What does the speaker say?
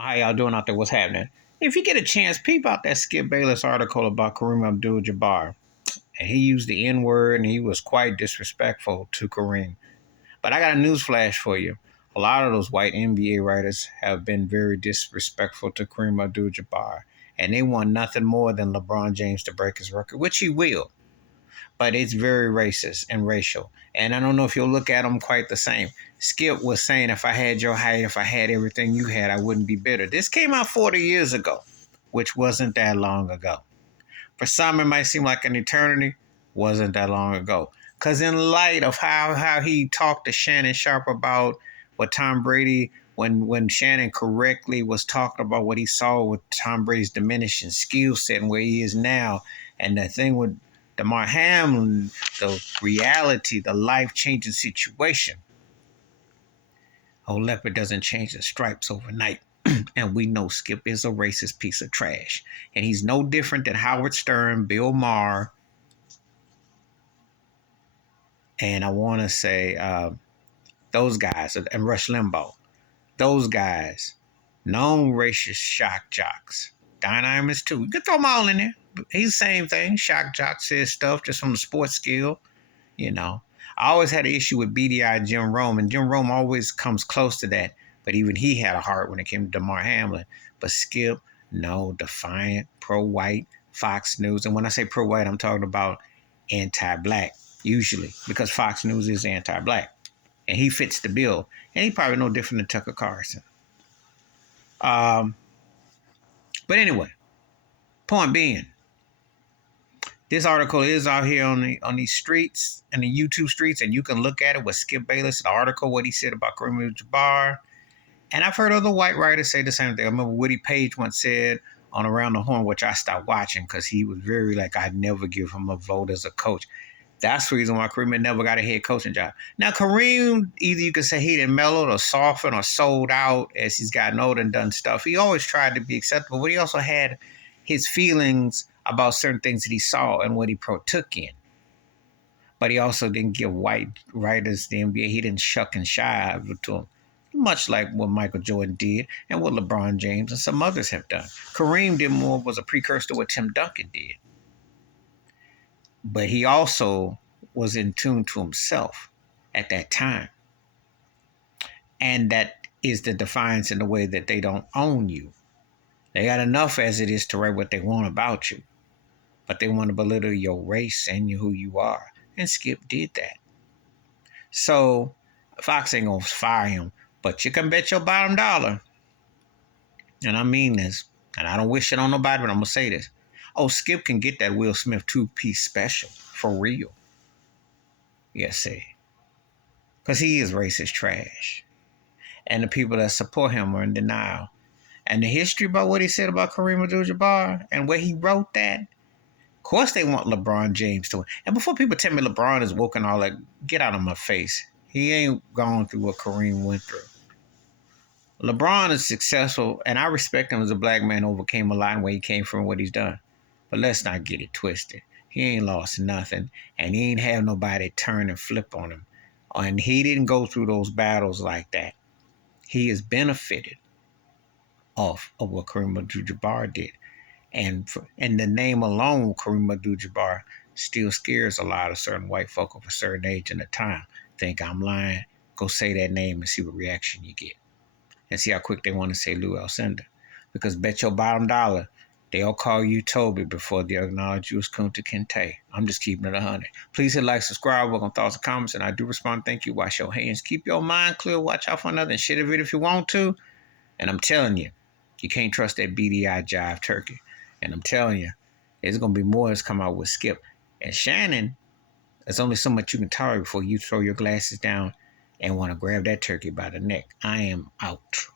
How y'all doing out there? What's happening? If you get a chance, peep out that Skip Bayless article about Kareem Abdul-Jabbar. And he used the N word and he was quite disrespectful to Kareem. But I got a news flash for you. A lot of those white NBA writers have been very disrespectful to Kareem Abdul-Jabbar. And they want nothing more than LeBron James to break his record, which he will. But it's very racist and racial. And I don't know if you'll look at them quite the same. Skip was saying, if I had your height, if I had everything you had, I wouldn't be bitter. This came out 40 years ago, which wasn't that long ago. For some, it might seem like an eternity. Wasn't that long ago. Because in light of how he talked to Shannon Sharp about what Tom Brady, when Shannon correctly was talking about what he saw with Tom Brady's diminishing skill set and where he is now, and the thing with DeMar Hamlin, the reality, the life-changing situation. Old Leopard doesn't change the stripes overnight. And we know Skip is a racist piece of trash. And he's no different than Howard Stern, Bill Maher, and I want to say those guys, and Rush Limbaugh. Those guys, known racist shock jocks. Don Imus too. You can throw them all in there. He's the same thing. Shock jock says stuff just from the sports skill, you know. I always had an issue with BDI Jim Rome, and Jim Rome always comes close to that. But even he had a heart when it came to DeMar Hamlin. But Skip, no, defiant, pro-white, Fox News. And when I say pro-white, I'm talking about anti-black, usually, because Fox News is anti-black. And he fits the bill. And he probably no different than Tucker Carlson. But anyway, point being, this article is out here on these streets, and the YouTube streets, and you can look at it with Skip Bayless, the article, what he said about Kareem Abdul-Jabbar. And I've heard other white writers say the same thing. I remember Woody Page once said on Around the Horn, which I stopped watching because he was very like, I'd never give him a vote as a coach. That's the reason why Kareem never got a head coaching job. Now, Kareem, either you could say he didn't mellowed or softened or sold out as he's gotten older and done stuff. He always tried to be acceptable, but he also had his feelings about certain things that he saw and what he partook in. But he also didn't give white writers the NBA. He didn't shuck and shy to them, much like what Michael Jordan did and what LeBron James and some others have done. Kareem did more, was a precursor to what Tim Duncan did. But he also was in tune to himself at that time. And that is the defiance in the way that they don't own you. They got enough as it is to write what they want about you. But they want to belittle your race and who you are. And Skip did that. So Fox ain't going to fire him. But you can bet your bottom dollar, and I mean this, and I don't wish it on nobody, but I'm going to say this. Oh, Skip can get that Will Smith two-piece special, for real. Yes, see. Because he is racist trash. And the people that support him are in denial. And the history about what he said about Kareem Abdul-Jabbar and where he wrote that, of course they want LeBron James to win. And before people tell me LeBron is woke and all that, get out of my face. He ain't gone through what Kareem went through. LeBron is successful, and I respect him as a black man, overcame a lot in where he came from and what he's done. But let's not get it twisted. He ain't lost nothing, and he ain't have nobody turn and flip on him. And he didn't go through those battles like that. He has benefited off of what Kareem Abdul-Jabbar did. And the name alone, Kareem Abdul-Jabbar, still scares a lot of certain white folk of a certain age and a time. Think I'm lying? Go say that name and see what reaction you get. And see how quick they want to say Lou Alcindor. Because bet your bottom dollar, they'll call you Toby before they acknowledge you as Kunta Kinte. I'm just keeping it 100. Please hit like, subscribe, work on thoughts and comments, and I do respond. Thank you. Wash your hands. Keep your mind clear. Watch out for another and shit of it if you want to. And I'm telling you, you can't trust that BDI jive turkey. And I'm telling you, there's going to be more that's come out with Skip. And Shannon, there's only so much you can tolerate before you throw your glasses down and want to grab that turkey by the neck. I am out.